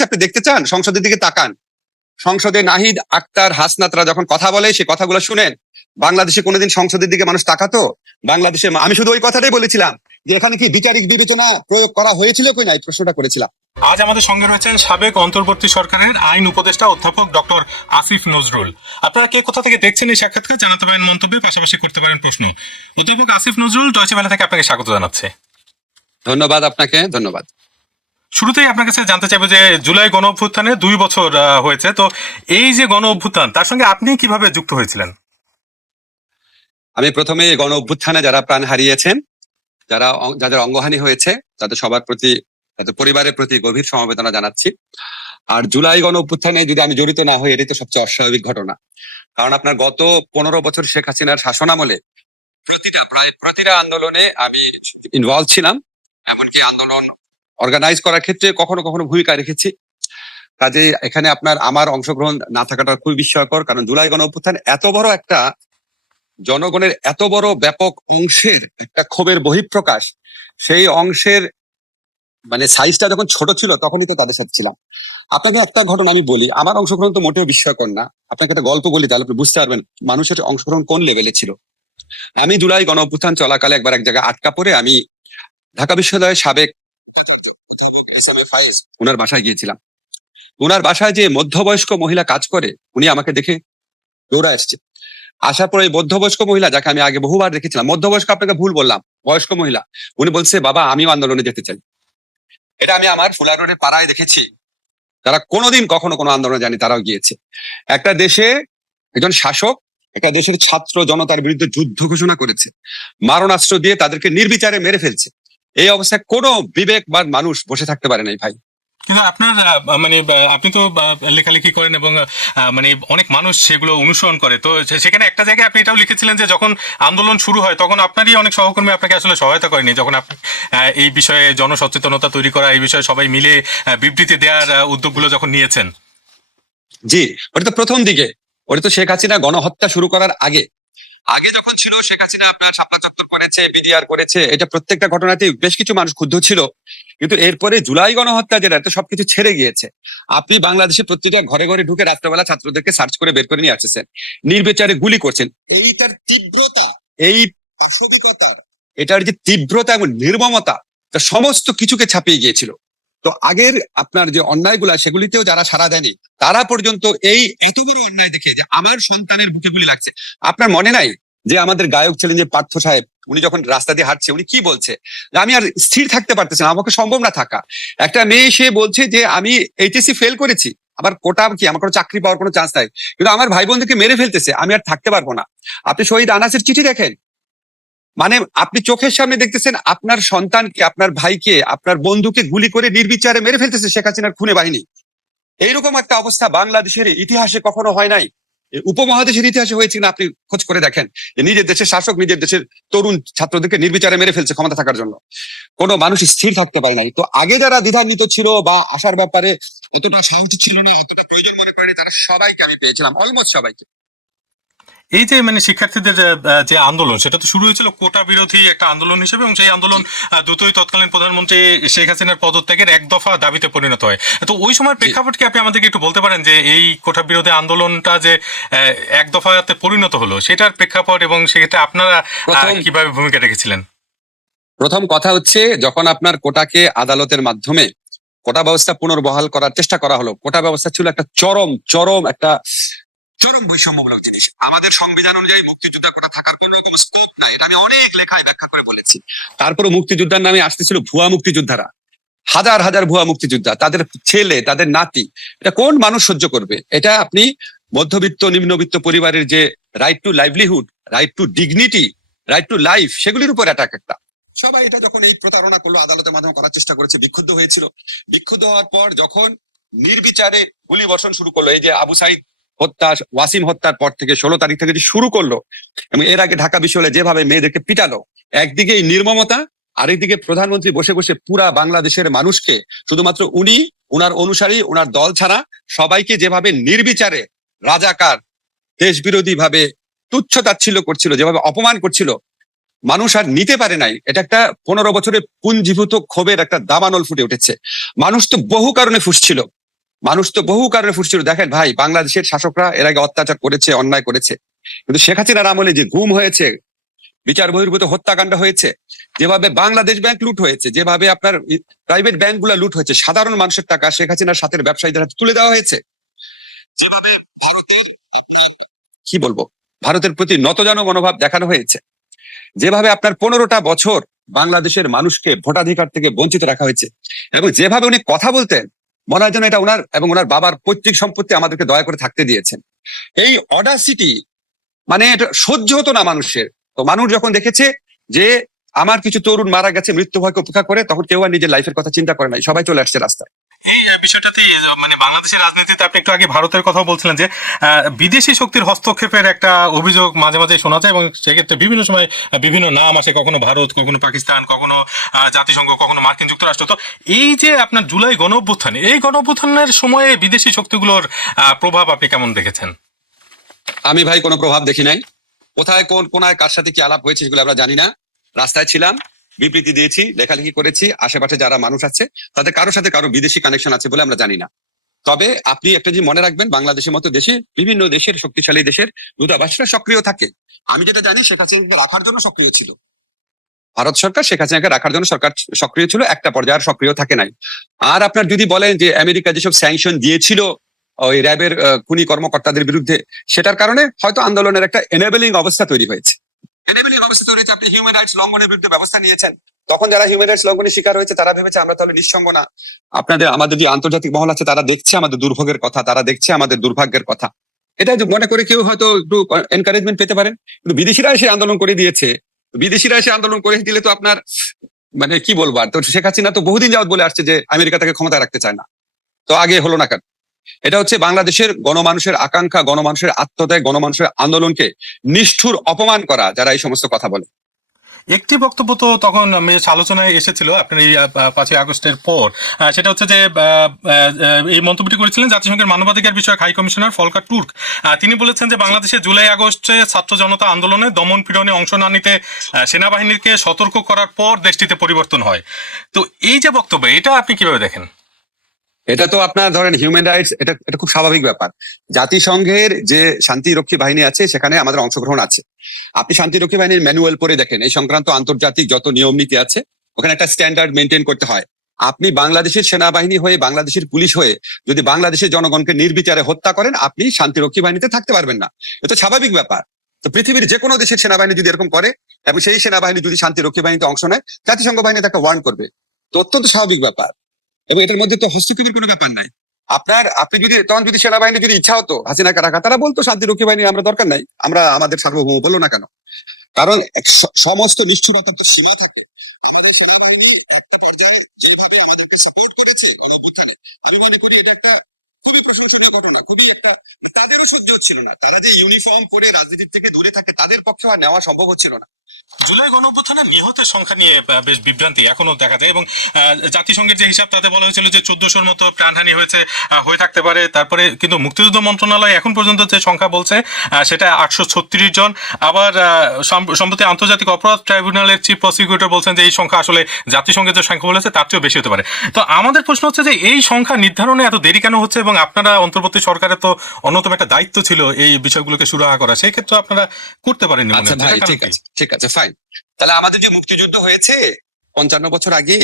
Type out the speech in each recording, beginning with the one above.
হচ্ছে, আপনি দেখতে চান? সংসদের দিকে তাকান। সংসদে নাহিদ, আক্তার, হাসনাতরা যখন কথা বলে সে কথাগুলো শুনেন। বাংলাদেশে কোনোদিন সংসদের দিকে মানুষ তাকাতো? বাংলাদেশে আমি শুধু ওই কথাটাই বলেছিলাম যে এখানে কি বিচারিক বিবেচনা প্রয়োগ করা হয়েছিল কিনা, এই প্রশ্নটা করেছিলাম। আজ আমাদের সঙ্গে রয়েছেন সাবেক অন্তর্বর্তী সরকারের আইন উপদেষ্টা অধ্যাপক ডক্টর আসিফ নজরুল। আপনারা কে কোথা থেকে দেখছেন এই সাক্ষাৎকার জানাতে পারেন মন্তব্যে, পাশাপাশি করতে পারেন প্রশ্ন। অধ্যাপক আসিফ নজরুল, ডয়চে ভেলে থেকে আপনাকে স্বাগত জানাচ্ছে। ধন্যবাদ আপনাকে, ধন্যবাদ। শুরুতেই আপনার কাছে জানতে চাইবো যে জুলাই গণ অভ্যুত্থানে 2 বছর হয়েছে, তো এই যে গণ অভ্যুত্থান, তার সঙ্গে আপনি কিভাবে যুক্ত হয়েছিলেন? আমি প্রথমে গণ অভ্যুত্থানে যারা প্রাণ হারিয়েছেন, যাদের অঙ্গহানি হয়েছে, তাদের সবার প্রতি, তাদের পরিবারের প্রতি গভীর সমবেদনা জানাচ্ছি। আর জুলাই গণ অভ্যুত্থানে যদি আমি জড়িত না হই, এটাই তো সবচেয়ে অস্বাভাবিক ঘটনা। কারণ আপনার গত 15 বছর শেখ হাসিনার শাসনামলে প্রায় প্রতিটা আন্দোলনে আমি ইনভলভ ছিলাম। এমনকি আন্দোলন অর্গানাইজ করার ক্ষেত্রে কখনো কখনো ভূমিকা রেখেছি। কাজে এখানে আমার অংশগ্রহণ না থাকাটা খুবই বিস্ময়কর, কারণ জুলাই গণ অভ্যুত্থান এত বড় একটা জনগণের এত বড় ব্যাপক অংশের একটা ক্ষোভের বহিঃপ্রকাশ। সেই অংশের মানে সাইজটা যখন ছোট ছিল তখনই তো তাদের সাথে ছিলাম। আপনাকে একটা ঘটনা আমি বলি, আমার অংশগ্রহণ তো মোটেও বিস্ময়কর না। আপনাকে একটা গল্প বলি, তাহলে আপনি বুঝতে পারবেন মানুষের অংশগ্রহণ কোন লেভেলে ছিল। আমি জুলাই গণ অভ্যুত্থান চলাকালে একবার এক জায়গায় আটকা পড়ে আমি ঢাকা বিশ্ববিদ্যালয়ের সাবেক ফায়েজ উনার বাসায় গিয়েছিলাম। উনার বাসায় যে মধ্যবয়স্ক মহিলা কাজ করে, উনি আমাকে দেখে দৌড়া এসছে। আসার পরে এই মধ্যবয়স্ক মহিলা, যাকে আমি আগে বহুবার দেখেছিলাম, মধ্যবয়স্ক আপনাকে ভুল বললাম, বয়স্ক মহিলা, উনি বলছে, বাবা আমিও আন্দোলনে যেতে চাই। এটা আমি আমার ফুলার রোডের পাড়ায় দেখেছি। যারা কোনোদিন কখনো কোনো আন্দোলনে জানি তারাও গিয়েছে। একটা দেশে একজন শাসক একটা দেশের ছাত্র জনতার বিরুদ্ধে যুদ্ধ ঘোষণা করেছে, মারণাস্ত্র দিয়ে তাদেরকে নির্বিচারে মেরে ফেলছে। এই অবস্থায় কোনো বিবেকবান মানুষ বসে থাকতে পারে নাই ভাই। কিন্তু আপনার মানে আপনি তো লেখালেখি করেন এবং মানে অনেক মানুষ সেগুলো অনুসরণ করে, তো সেখানে একটা জায়গায় আপনি এটাও লিখেছিলেন যে যখন আন্দোলন শুরু হয় তখন আপনারই অনেক সহকর্মী আপনাকে আসলে সহায়তা করেনি, যখন আপনি এই বিষয়ে জনসচেতনতা তৈরি করা, এই বিষয়ে সবাই মিলে বিবৃতি দেওয়ার উদ্যোগগুলো যখন নিয়েছেন। জি, ওটা তো প্রথম দিকে, ওটা তো শেখ হাসিনা গণহত্যা শুরু করার আগে আগে যখন ছিল, শেখ হাসিনা আপনার শাপলা চত্বর করেছে, বিডিআর করেছে, এটা প্রত্যেকটা ঘটনাতে বেশ কিছু মানুষ ক্ষুব্ধ ছিল। কিন্তু এরপরে জুলাই গণহত্যা যেটা, তো সবকিছু ছেড়ে গিয়েছে। আপনি বাংলাদেশে প্রত্যেকটা ঘরে ঘরে ঢুকে রাত্রেবেলা ছাত্রদেরকে সার্চ করে বের করে নিয়ে আসছেন, নির্বিচারে গুলি করছেন। এইটার তীব্রতা, এই পাশবিকতার, এটার যে তীব্রতা এবং নির্মমতা, তা সমস্ত কিছুকে ছাপিয়ে গিয়েছিল। তো আগের আপনার যে অন্যায়গুলা, সেগুলিতেও যারা সাড়া দেয়নি, তারা পর্যন্ত এই এত বড় অন্যায় দেখে যে আমার সন্তানের বুকে গুলি লাগছে। আপনার মনে নাই যে আমাদের গায়ক ছিলেন যে পার্থ সাহেব, উনি যখন রাস্তা দিয়ে হাঁটছে উনি কি বলছে, যে আমি আর স্থির থাকতে পারতেছি না, আমাকে সম্ভব না থাকা। একটা মেয়ে সে বলছে যে আমি এইচএসসি ফেল করেছি, আবার কোটা কি, আমার কোনো চাকরি পাওয়ার কোনো চান্স নাই, কিন্তু আমার ভাই বোনদেরকে মেরে ফেলতেছে, আমি আর থাকতে পারবো না। আপনি শহীদ আনাসের চিঠি দেখেন, মানে আপনি চোখের সামনে দেখতেছেন আপনার সন্তানকে, আপনার ভাইকে, আপনার বন্ধুকে গুলি করে নির্বিচারে মেরে ফেলতেছে শেখ হাসিনার খুনে বাহিনী। এইরকম একটা অবস্থা বাংলাদেশের ইতিহাসে কখনো হয় নাই। উপমহাদেশের ইতিহাসে হয়েছে না, আপনি খোঁজ করে দেখেন যে নিজের দেশের শাসক নিজের দেশের তরুণ ছাত্রদেরকে নির্বিচারে মেরে ফেলছে ক্ষমতা থাকার জন্য। কোনো মানুষ স্থির থাকতে পারে নাই। তো আগে যারা দ্বিধান্বিত ছিল বা আসার ব্যাপারে এতটা সাহস ছিল না, এতটা প্রয়োজন মনে করেনি, তারা সবাইকে আমি পেয়েছিলাম, অলমোস্ট সবাইকে। এই যে মানে শিক্ষার্থীদের যে আন্দোলন, সেটা তো শুরু হয়েছিল কোটা বিরোধী একটা আন্দোলন হিসেবে, এবং সেই আন্দোলন দ্রুতই তৎকালীন প্রধানমন্ত্রী শেখ হাসিনার পদত্যাগের এক দফা দাবিতে পরিণত হয়। তো ওই সময়ের প্রেক্ষাপট কি আপনি আমাদেরকে একটু বলতে পারেন যে এই কোটা বিরোধী আন্দোলনটা যে এক দফাতে পরিণত হলো, সেটার প্রেক্ষাপট এবং সেক্ষেত্রে আপনারা কিভাবে ভূমিকা রেখেছিলেন? প্রথম কথা হচ্ছে, যখন আপনার কোটাকে আদালতের মাধ্যমে কোটা ব্যবস্থা পুনর্বহাল করার চেষ্টা করা হলো, কোটা ব্যবস্থা ছিল একটা চরম চরম একটা চরম বৈষম্যমূলক জিনিস। আমাদের সংবিধান অনুযায়ী মুক্তিযোদ্ধা কোটা থাকার কোন রকম স্কোপ নাই, এটা আমি অনেক লেখায় ব্যাখ্যা করে বলেছি। তারপরে মুক্তিযোদ্ধার নামে আসতেছিল ভুয়া মুক্তিযোদ্ধারা, হাজার হাজার ভুয়া মুক্তিযোদ্ধা, তাদের ছেলে, তাদের নাতি। এটা কোন মানুষ সহ্য করবে? এটা আপনি মধ্যবিত্ত নিম্নবিত্ত পরিবারের যে right two livelihood, right two dignity, right to life, সেগুলির উপর অ্যাটাক একটা। সবাই এটা যখন এই প্রতারণা করলো, আদালতের মাধ্যমে করার চেষ্টা করেছে, বিক্ষুব্ধ হয়েছিল। বিক্ষুব্ধ হওয়ার পর যখন নির্বিচারে গুলি বর্ষণ শুরু করলো, এই যে আবু সাইদ হত্যা, ওয়াসিম হত্যার পর থেকে 16 তারিখ থেকে যে শুরু করলো, এবং এর আগে ঢাকা বিশ্ববিদ্যালয়ে যেভাবে মেয়েদেরকে পিটালো, একদিকে এই নির্মমতা, আরেকদিকে প্রধানমন্ত্রী বসে বসে পুরা বাংলাদেশের মানুষকে, শুধুমাত্র উনি, উনার অনুসারী, উনার দল ছাড়া সবাইকে যেভাবে নির্বিচারে রাজাকার, দেশ বিরোধী ভাবে তুচ্ছ-তাচ্ছিল্য করছিল, যেভাবে অপমান করছিল, মানুষ আর নিতে পারে নাই। এটা একটা 15 বছরের পুঞ্জীভূত ক্ষোভের একটা দাবানল ফুটে উঠেছে। মানুষ তো বহু কারণে ফুসছিল, মানুষ তো বহু কারণে ফুটছিল। দেখেন ভাই, বাংলাদেশের শাসকরা এর আগে অত্যাচার করেছে, অন্যায় করেছে, কিন্তু শেখ হাসিনার আমলে যে গুম হয়েছে, বিচার বহির্ভূত হত্যাকাণ্ড হয়েছে, যেভাবে বাংলাদেশ ব্যাংক লুট হয়েছে, যেভাবে আপনার প্রাইভেট ব্যাংক গুলা লুট হয়েছে, সাধারণ মানুষের টাকা শেখ হাসিনার সাথে ব্যবসায়ীদের হাতে তুলে দেওয়া হয়েছে, যেভাবে ভারতের, কি বলবো, ভারতের প্রতি নতজানু মনোভাব দেখানো হয়েছে, যেভাবে আপনার 15টা বছর বাংলাদেশের মানুষকে ভোটাধিকার থেকে বঞ্চিত রাখা হয়েছে, এবং যেভাবে উনি কথা বলতেন মনে হয় যেন এটা ওনার এবং ওনার বাবার পৈতৃক সম্পত্তি, আমাদেরকে দয়া করে থাকতে দিয়েছেন। এই অডাসিটি মানে এটা সহ্য হতো না মানুষের। তো মানুষ যখন দেখেছে যে আমার কিছু তরুণ মারা গেছে মৃত্যু ভয়কে উপেক্ষা করে, তখন কেউ আর নিজের লাইফের কথা চিন্তা করে নাই, সবাই চলে আসছে রাস্তায়। এই বিষয়টাতে মানে বাংলাদেশের রাজনীতিতে আপনি একটু আগে ভারতের কথা বলছিলেন যে বিদেশি শক্তির হস্তক্ষেপের একটা অভিযোগ মাঝে মাঝে শোনা যায়, এবং সেক্ষেত্রে বিভিন্ন সময় বিভিন্ন নাম আসে, কখনো ভারত, কখনো পাকিস্তান, কখনো জাতিসংঘ, কখনো মার্কিন যুক্তরাষ্ট্র। তো এই যে আপনার জুলাই গণ অভ্যুত্থান, এই গণ অভ্যুত্থানের সময়ে বিদেশি শক্তিগুলোর প্রভাব আপনি কেমন দেখেছেন? আমি ভাই কোনো প্রভাব দেখি নাই। কোথায় কোন কোনায় কার সাথে কি আলাপ হয়েছে সেগুলো আমরা জানি না। রাস্তায় ছিলাম, বিবৃতি দিয়েছি, লেখালেখি করেছি, আশেপাশে যারা মানুষ আছে তাদের কারোর সাথে কারো বিদেশি কানেকশন আছে বলে আমরা জানি না। তবে আপনি একটা জিনিস মনে রাখবেন, বাংলাদেশের মতো দেশে বিভিন্ন দেশের শক্তিশালী দেশের দূতাবাসরা সক্রিয় থাকে। আমি যেটা জানি শেখ হাসিনাকে রাখার জন্য সক্রিয় ছিল ভারত সরকার, শেখ হাসিনাকে রাখার জন্য সরকার সক্রিয় ছিল, একটা পর্যায়ে আর সক্রিয় থাকে নাই। আর আপনার যদি বলেন যে আমেরিকা যেসব স্যাংশন দিয়েছিল ওই র্যাবের খুনি কর্মকর্তাদের বিরুদ্ধে, সেটার কারণে হয়তো আন্দোলনের একটা এনেবলিং অবস্থা তৈরি হয়েছে। এনেবলিং অবস্থা তৈরি হয়েছে, আপনি হিউম্যান রাইটস লঙ্ঘনের বিরুদ্ধে ব্যবস্থা নিয়েছেন, তখন যারা হিউম্যান রাইটস লঙ্ঘনের শিকার হয়েছে তারা ভেবেছে আমরা তাহলে নিঃসঙ্গ না। আমাদের যে আন্তর্জাতিক মহল আছে তারা দেখছে আমাদের দুর্ভোগের কথা, তারা দেখছে আমাদের দুর্ভাগ্যের কথা, এটা মনে করে কেউ হয়তো একটু এনকারেজমেন্ট পেতে পারেন। কিন্তু বিদেশিরা এসে আন্দোলন করে দিয়েছে, বিদেশিরা এসে আন্দোলন করে দিলে তো আপনার মানে কি বলবো, আর তো শেখ হাসিনা তো বহুদিন যাবত বলে আসছে যে আমেরিকা তাকে ক্ষমতায় রাখতে চায় না, তো আগে হলো না কেন? এটা হচ্ছে বাংলাদেশের গণমানুষের আকাঙ্ক্ষা, গণমানুষের আত্মত্যাগ, গণমানুষের আন্দোলনকে নিষ্ঠুর অপমান করা যারা এই সমস্ত কথা বলে। একটি বক্তব্য তো তখন বেশ আলোচনায় এসেছিল আপনার এই 5ই আগস্টের পর, সেটা হচ্ছে যে এই মন্তব্যটি করেছিলেন জাতিসংঘের মানবাধিকার বিষয়ক হাই কমিশনার ফলকার তুর্ক। তিনি বলেছেন যে বাংলাদেশে জুলাই আগস্টে ছাত্র জনতা আন্দোলনে দমন পীড়নে অংশ না নিতে সেনাবাহিনীকে সতর্ক করার পর দেশটিতে পরিবর্তন হয়। তো এই যে বক্তব্য, এটা আপনি কিভাবে দেখেন? এটা তো আপনার ধরেন হিউম্যান রাইটস, এটা এটা খুব স্বাভাবিক ব্যাপার। জাতিসংঘের যে শান্তিরক্ষী বাহিনী আছে সেখানে আমাদের অংশগ্রহণ আছে। আপনি শান্তিরক্ষী বাহিনীর ম্যানুয়াল পড়ে দেখেন, এই সংক্রান্ত আন্তর্জাতিক যত নিয়ম নীতি আছে ওখানে একটা স্ট্যান্ডার্ড মেনটেন করতে হয়। আপনি বাংলাদেশের সেনাবাহিনী হয়ে, বাংলাদেশের পুলিশ হয়ে যদি বাংলাদেশের জনগণকে নির্বিচারে হত্যা করেন, আপনি শান্তিরক্ষী বাহিনীতে থাকতে পারবেন না। এটা স্বাভাবিক ব্যাপার। তো পৃথিবীর যে কোনো দেশের সেনাবাহিনী যদি এরকম করে এবং সেই সেনাবাহিনী যদি শান্তিরক্ষী বাহিনীতে অংশ নেয়, জাতিসংঘ বাহিনী তাকে ওয়ার্ন করবে। তো অত্যন্ত স্বাভাবিক ব্যাপার, এবং এটার মধ্যে তো হস্তক্ষেপের কোনো ব্যাপার নাই। আপনি যদি তখন যদি সেনাবাহিনী যদি ইচ্ছা হতো হাসিনাকে রাখা, তারা বলতো শান্তিরক্ষী বাহিনী আমরা দরকার নাই, আমরা আমাদের সার্বভৌম, বললো না কেন? কারণ সমস্ত নিষ্ঠুরতার তো সীমা থাকে। আমি মনে করি এটা একটা খুবই প্রশংসনীয় ঘটনা, খুবই একটা, তাদেরও সহ্য হচ্ছিল না, তারা যে ইউনিফর্ম পরে রাজনীতির থেকে দূরে থাকে তাদের পক্ষে আর নেওয়া সম্ভব হচ্ছিল না। জুলাই গণঅভ্যুত্থানে নিহতের সংখ্যা নিয়ে বেশ বিভ্রান্তি এখনো দেখা যায়, এবং জাতিসংঘের যে হিসাব তাতে বলা হয়েছিল যে 1400-র মতো প্রাণহানি হয়েছে, হয়ে থাকতে পারে। তারপরে কিন্তু মুক্তিযুদ্ধ মন্ত্রণালয় এখন পর্যন্ত যে সংখ্যা বলছে সেটা 836 জন। আবার সম্প্রতি আন্তর্জাতিক অপরাধ ট্রাইব্যুনালের চিফ প্রসিকিউটর বলছেন যে এই সংখ্যা আসলে জাতিসংঘের যে সংখ্যা বলেছে তার চেয়েও বেশি হতে পারে। তো আমাদের প্রশ্ন হচ্ছে যে এই সংখ্যা নির্ধারণে এত দেরি কেন হচ্ছে, এবং আপনারা অন্তর্বর্তী সরকারের তো অন্যতম একটা দায়িত্ব ছিল এই বিষয়গুলোকে সুরাহা করা, সেই ক্ষেত্রে আপনারা করতে পারেননি। আচ্ছা ভাই, ঠিক আছে ফাইন। তাহলে আমাদের যে মুক্তিযুদ্ধ হয়েছে 55 বছর আগে,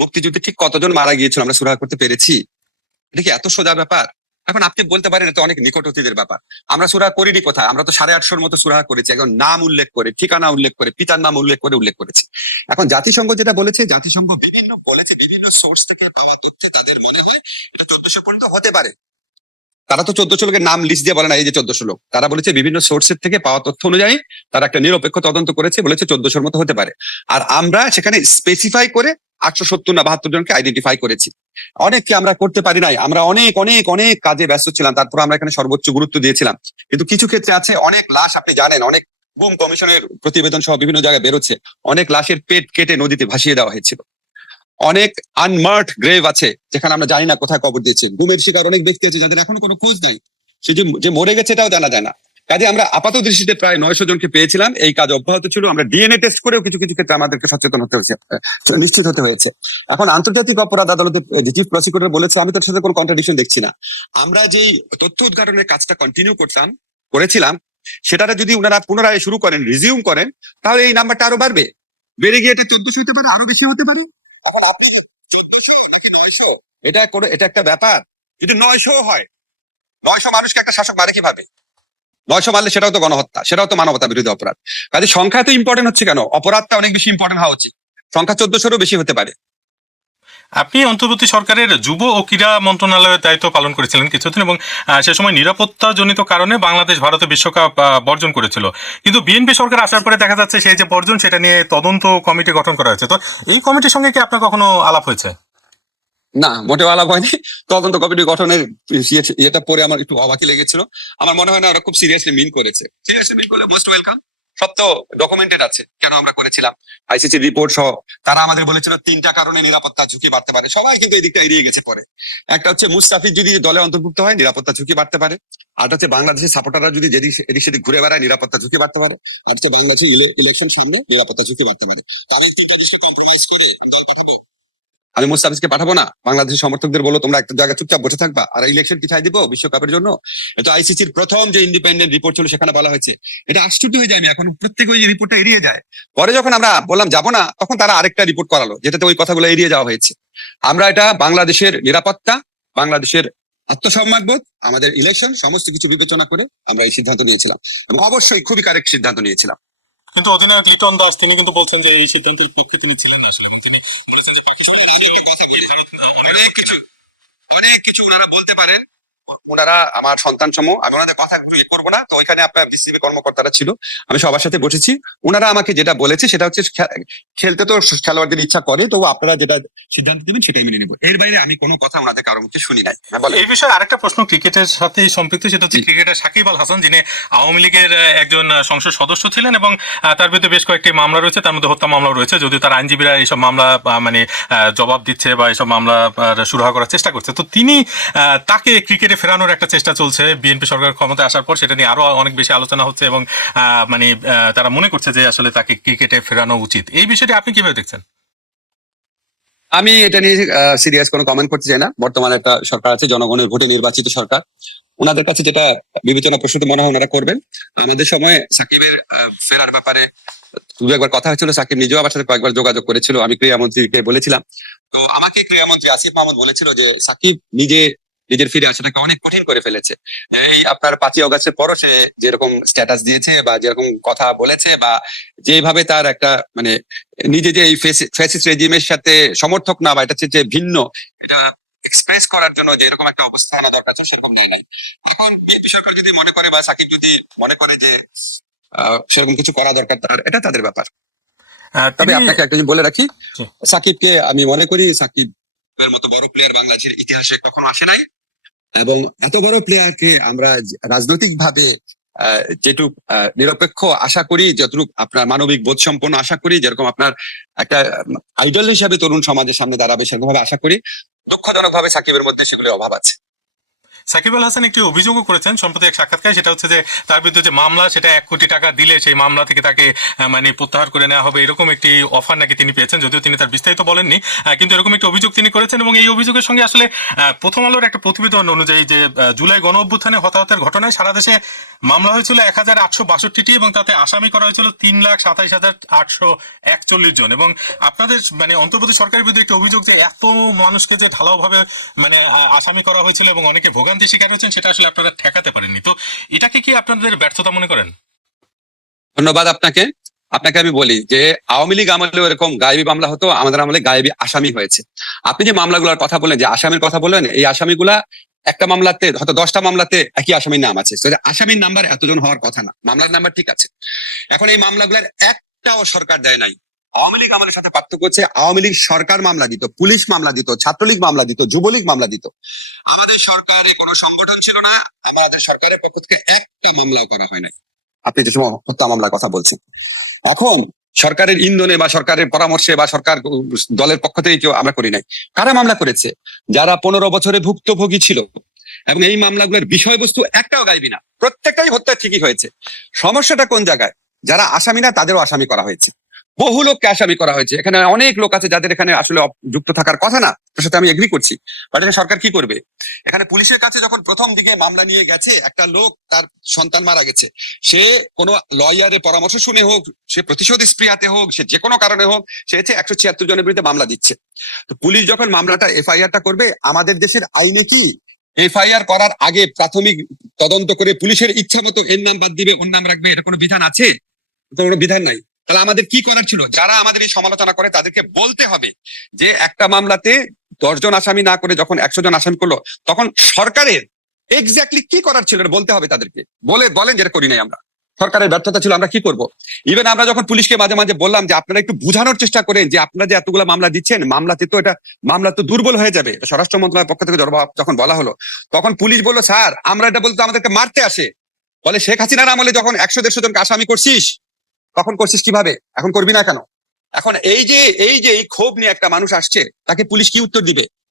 মুক্তিযুদ্ধে ঠিক কতজন মারা গিয়েছিল আমরা সুরাহা করতে পেরেছি? এটা কি এত সোজা ব্যাপার? এখন আপনি বলতে পারেন এটা অনেক নিকট অতীতের ব্যাপার। আমরা সুরাহা করিনি কোথায়? আমরা তো 850-র মতো সুরাহা করেছি, এখন নাম উল্লেখ করে, ঠিকানা উল্লেখ করে, পিতার নাম উল্লেখ করেছি। এখন জাতিসংঘ যেটা বলেছে, জাতিসংঘ বিভিন্ন সোর্স থেকে পাওয়া তথ্যে তাদের মনে হয় এটা 1400 পর্যন্ত হতে পারে। তারা তো 1400 লোকের নাম লিস্ট দিয়ে বলে না এই যে 1400 লোক, তারা বলেছে বিভিন্ন সোর্সের থেকে পাওয়া তথ্য অনুযায়ী তারা একটা নিরপেক্ষ তদন্ত করেছে, বলেছে 1400-র মতো হতে পারে। আর আমরা সেখানে স্পেসিফাই করে 870 না 72 জনকে আইডেন্টিফাই করেছি। অনেককে আমরা করতে পারি নাই, আমরা অনেক অনেক অনেক কাজে ব্যস্ত ছিলাম, তারপর আমরা এখানে সর্বোচ্চ গুরুত্ব দিয়েছিলাম। কিন্তু কিছু ক্ষেত্রে আছে অনেক লাশ, আপনি জানেন অনেক গুম কমিশনের প্রতিবেদন সহ বিভিন্ন জায়গায় বেরোচ্ছে, অনেক লাশের পেট কেটে নদীতে ভাসিয়ে দেওয়া হয়েছিল। অনেক আনমার্কড গ্রেভ আছে যেখানে আমরা জানি না কোথায় কবর দিয়েছে। গুমের শিকার অনেক ব্যক্তি আছে যাদের এখনো কোনো খোঁজ নাই, সে যে মরে গেছে এটাও জানা যায় না। কাজে আমরা আপাত দৃষ্টিতে প্রায় 900 জনকে পেয়েছিলাম। এই কাজ অব্যাহত ছিল। আমরা ডিএনএ টেস্ট করেও কিছু কিছু ক্ষেত্রে আমাদেরকে সচেতন হতে হয়েছে, নিশ্চিত হতে হয়েছে। এখন আন্তর্জাতিক অপরাধ আদালতে যে চিফ প্রসিকিউটর বলেছে, আমি তার সাথে কোনো কন্ট্রাডিকশন দেখছি না। আমরা যেই তথ্য উদ্ঘাটনের কাজটা কন্টিনিউ করেছিলাম, সেটাতে যদি ওনারা পুনরায় শুরু করেন, রিজিউম করেন, তাহলে এই নাম্বারটা আরো বাড়বে। বেড়ে গিয়ে এটা 1400 হতে পারে, আরো বেশি হতে পারে। এখন আপনি 1400 নাকি 900, এটা একটা ব্যাপার। যদি 900 হয়, 900 মানুষকে একটা শাসক মারে কিভাবে? 900 মারলে সেটাও তো গণহত্যা, সেটাও তো মানবতা বিরোধী অপরাধ। কাজে সংখ্যা তো ইম্পর্টেন্ট হচ্ছে কেন? অপরাধটা অনেক বেশি ইম্পর্টেন্ট হওয়া উচিত। সংখ্যা 1400-এরও বেশি হতে পারে। আপনি অন্তর্বর্তী সরকারের যুব ও ক্রীড়া মন্ত্রণালয়ের দায়িত্ব পালন করেছিলেন কিছুদিন, এবং সে সময় নিরাপত্তাজনিত কারণে বাংলাদেশ ভারতে বিশ্বকাপ বর্জন করেছিল। কিন্তু বিএনপি সরকার আসার পরে দেখা যাচ্ছে সেই যে বর্জন, সেটা নিয়ে তদন্ত কমিটি গঠন করা হয়েছে। তো এই কমিটির সঙ্গে কি আপনার কখনো আলাপ হয়েছে? না, মোটেও আলাপ হয়নি। তদন্ত কমিটি গঠনের এটা পরে আমার একটু অবাকই লেগেছিল। আমার মনে হয় না ওরা খুব সিরিয়াসলি মিন করেছে। সিরিয়াসলি মিন করলে মোস্ট ওয়েলকাম। সব তো ডকুমেন্টেড আছে কেন আমরা করেছিলাম, আইসিসি রিপোর্ট সহ। তারা আমাদের বলেছিল 3টা কারণে নিরাপত্তা ঝুঁকি বাড়তে পারে। সবাই কিন্তু এই দিকটা এড়িয়ে গেছে পরে। একটা হচ্ছে মুস্তাফিজ যদি দলে অন্তর্ভুক্ত হয়, নিরাপত্তা ঝুঁকি বাড়তে পারে। আর হচ্ছে বাংলাদেশের সাপোর্টাররা যদি এদিক সেদিক ঘুরে বেড়ায়, নিরাপত্তা ঝুঁকি বাড়তে পারে। আর হচ্ছে বাংলাদেশের ইলেকশন সামনে, নিরাপত্তা ঝুঁকি বাড়তে পারে। তারা 3টা বিষয় কম্প্রোমাইজ করে আমি মুস্তাফিজকে পাঠাবো না, বাংলাদেশের সমর্থকদের বলো তোমরা একটা জায়গায় চুপচাপ বসে থাকবা, আর ইলেকশন পিছাই দিব বিশ্বকাপের জন্য। এটা আইসিসির প্রথম যে ইন্ডিপেন্ডেন্ট রিপোর্ট ছিল, সেখানে বলা হয়েছে। এটা আশ্চর্য হয়ে যায়, আমি এখন প্রত্যেকে ওই রিপোর্টটা এড়িয়ে যায়। পরে যখন আমরা বললাম যাবো না, তখন তারা আরেকটা রিপোর্ট করালো, যেটাতে ওই কথাগুলো এড়িয়ে যাওয়া হয়েছে। আমরা এটা বাংলাদেশের নিরাপত্তা, বাংলাদেশের আত্মসম্মানবোধ, আমাদের ইলেকশন সমস্ত কিছু বিবেচনা করে আমরা এই সিদ্ধান্ত নিয়েছিলাম, এবং অবশ্যই খুবই কারেক্ট সিদ্ধান্ত নিয়েছিলাম। কিন্তু অধিনায়ক লিটন দাস তিনি কিন্তু বলছেন যে এই সিদ্ধান্তের পক্ষে তিনি ছিলেন না আসলে, এবং তিনি অনেক কিছু অনেক কিছু ওনারা বলতে পারেন। ওনারা আমার সন্তান সম, আমি ওনাদের কথা করবো না। তো ওইখানে আপনার বিসিবি কর্মকর্তারা ছিল, আমি সবার সাথে বসেছি। ওনারা আমাকে যেটা বলেছে সেটা হচ্ছে, খেলতে তো খেলোয়াড়দের ইচ্ছা করে, তো আপনারা যেটা সিদ্ধান্ত দেবেন সেটাই মেনে নেবো। এর বাইরে আমি কোনো কথা ওনাদের কারো মুখে শুনি নাই। এই বিষয়ে আরেকটা প্রশ্ন ক্রিকেটের সাথে সম্পৃক্ত, সেটা হচ্ছে ক্রিকেটার সাকিব আল হাসান, যিনি আওয়ামী লীগের একজন সংসদ সদস্য ছিলেন, এবং তার বিরুদ্ধে বেশ কয়েকটি মামলা রয়েছে, তার মধ্যে হত্যা মামলা রয়েছে। যদিও তার আইনজীবীরা এইসব মামলা মানে জবাব দিচ্ছে বা এইসব মামলা সুরাহা করার চেষ্টা করছে, তো তিনি তাকে ক্রিকেটে ফেরানোর একটা চেষ্টা চলছে বিএনপি সরকার ক্ষমতায় আসার পর। সেটা নিয়ে আরো অনেক বেশি আলোচনা হচ্ছে, এবং মানে তারা মনে করছে যে আসলে তাকে ক্রিকেটে ফেরানো উচিত। এই বিষয়টি আপনি কিভাবে দেখছেন? আমি এটা নিয়ে সিরিয়াস কোনো কমেন্ট করতে চাই না। বর্তমানে একটা সরকার আছে, জনগণের ভোটে নির্বাচিত সরকার। ওনাদের কাছে যেটা বিবেচনা প্রসূত মনে হয় ওনারা করবেন। আমাদের সময় সাকিবের ফেরার ব্যাপারে দু একবার কথা হয়েছিল। সাকিব নিজেও আমার সাথে কয়েকবার যোগাযোগ করেছিল। আমি ক্রীড়ামন্ত্রীকে বলেছিলাম, তো আমাকে ক্রীড়ামন্ত্রী আসিফ মাহমুদ বলেছিল যে সাকিব নিজের ফিরে আসাটাকে অনেক কঠিন করে ফেলেছে। এই আপনার 5ই অগস্টের পরও সে যেরকম স্ট্যাটাস দিয়েছে বা যেরকম কথা বলেছে, বা যেভাবে তার একটা মানে নিজে যে এই ফ্যাসিস্ট রেজিমের সাথে সমর্থক না, বা এটা হচ্ছে যে ভিন্ন, এটা এক্সপ্রেস করার জন্য যে এরকম একটা অবস্থা আনা দরকার ছিল, সেরকম নেয় নাই। এখন বিএনপি সরকার যদি মনে করে বা সাকিব যদি মনে করে যে সেরকম কিছু করা দরকার, তার এটা তাদের ব্যাপার। তবে আপনাকে একটা জিনিস বলে রাখি, সাকিবকে আমি মনে করি সাকিবের মতো বড় প্লেয়ার বাংলাদেশের ইতিহাসে কখনো আসে নাই, এবং এত বড় প্লেয়ারকে আমরা রাজনৈতিক ভাবে যেটুক নিরপেক্ষ আশা করি, যতটুকু আপনার মানবিক বোধ সম্পন্ন আশা করি, যেরকম আপনার একটা আইডল হিসাবে তরুণ সমাজের সামনে দাঁড়াবে, সেরকম ভাবে আশা করি। দুঃখজনক ভাবে সাকিবের মধ্যে সেগুলোর অভাব আছে। সাকিব আল হাসান একটি অভিযোগও করেছেন সম্প্রতি এক সাক্ষাৎকারে, সেটা হচ্ছে যে তার বিরুদ্ধে যে মামলা, সেটা 1 কোটি টাকা দিলে সেই মামলা থেকে তাকে মানে প্রত্যাহার করে নেওয়া হবে, এরকম একটি অফার নাকি তিনি পেয়েছেন। যদিও তিনি তার বিস্তারিত বলেননি, কিন্তু এরকম একটি অভিযোগ তিনি করেছেন। এবং এই অভিযোগের সঙ্গে আসলে প্রথম আলোর একটা প্রতিবেদন অনুযায়ী যে জুলাই গণ অভ্যুত্থানে হতাহতের ঘটনায় সারা দেশে মামলা হয়েছিল 1862টি, এবং তাতে আসামি করা হয়েছিল 3,27,841 জন। এবং আপনাদের মানে অন্তর্বর্তী সরকারের বিরুদ্ধে একটি অভিযোগ যে এত মানুষকে যে ঢালাওভাবে মানে আসামি করা হয়েছিল এবং অনেকে ভোগান্তি শিকার হয়েছেন, সেটা আসলে আপনারা ঠেকাতে পারেননি। তো এটাকে কি আপনাদের ব্যর্থতা মনে করেন? ধন্যবাদ আপনাকে। আমি বলি যে আওয়ামী লীগ আমলেও এরকম গায়েবী মামলা হতো, আমাদের আমলে গায়েবী আসামি হয়েছে। আপনি যে মামলাগুলোর কথা বললেন, যে আসামির কথা বললেন, এই আসামিগুলা একটা মামলাতে হয়তো 10টা মামলাতে একই আসামির নাম আছে। আসামির নাম্বার এতজন হওয়ার কথা না, মামলার নাম্বার ঠিক আছে। এখন এই মামলাগুলোর একটাও সরকার দেয় নাই। আওয়ামী লীগ আমাদের সাথে পার্থক্য হচ্ছে, আওয়ামী লীগ সরকার মামলা দিত, পুলিশ মামলা দিত, ছাত্রলীগ মামলা দিত, যুবলীগ মামলা দিত। আমাদের সরকারে কোনো সংগঠন ছিল না, আমাদের সরকারের পক্ষ থেকে একটা মামলাও করা হয় নাই। আপনি যে সময় হত্যা মামলার কথা বলছেন, এখন সরকারের ইন্ধনে বা সরকারের পরামর্শে বা সরকার দলের পক্ষ থেকে কেউ আমরা করি নাই। কারা মামলা করেছে? যারা 15 বছরে ভুক্তভোগী ছিল, এবং এই মামলাগুলোর বিষয়বস্তু একটাও গাইবি না, প্রত্যেকটাই হত্যা ঠিকই হয়েছে। সমস্যাটা কোন জায়গায়? যারা আসামি না তাদেরও আসামি করা হয়েছে, বহু লোককে আসামি করা হয়েছে। এখানে অনেক লোক আছে যাদের এখানে আসলে যুক্ত থাকার কথা না, তার সাথে আমি এগ্রি করছি, বাট এটা সরকার কি করবে? এখানে পুলিশের কাছে যখন প্রথম দিকে মামলা নিয়ে গেছে, একটা লোক তার সন্তান মারা গেছে, সে কোনো লয়ারের পরামর্শ শুনে হোক, সে প্রতিশোধ স্পৃহাতে হোক, সে যে কোনো কারণে হোক, সে 176 জনের বিরুদ্ধে মামলা দিচ্ছে। তো পুলিশ যখন মামলাটা এফআইআরটা করবে, আমাদের দেশের আইনে কি এফআইআর করার আগে প্রাথমিক তদন্ত করে পুলিশের ইচ্ছা মতো এর নাম বাদ দিবে ওর নাম রাখবে, এটা কোনো বিধান আছে? তো কোনো বিধান নাই। তাহলে আমাদের কি করার ছিল? যারা আমাদের এই সমালোচনা করে তাদেরকে বলতে হবে যে একটা মামলাতে 10 জন আসামি না করে যখন 100 জন আসামি করলো, তখন সরকারের এক্স্যাক্টলি কি করার ছিল এটা বলতে হবে তাদেরকে। বলেন যেটা করি নাই আমরা, সরকারের ব্যর্থতা ছিল, আমরা কি করব? ইভেন আমরা যখন পুলিশকে মাঝে মাঝে বললাম যে আপনারা একটু বোঝানোর চেষ্টা করেন যে আপনারা যে এতগুলো মামলা দিচ্ছেন, মামলা তো দুর্বল হয়ে যাবে, এটা স্বরাষ্ট্র মন্ত্রণালয়ের পক্ষ থেকে যখন বলা হলো, তখন পুলিশ বললো স্যার আমরা এটা বলতে আমাদেরকে মারতে আসে। বলে শেখ হাসিনার আমলে যখন 100-150 জনকে আসামি করছিস, তখন করছিস কিভাবে, এখন করবি না কেন? এখন এই যে এই ক্ষোভ নিয়ে একটা মানুষ আসছে, তাকে পুলিশ কি উত্তর দিবে?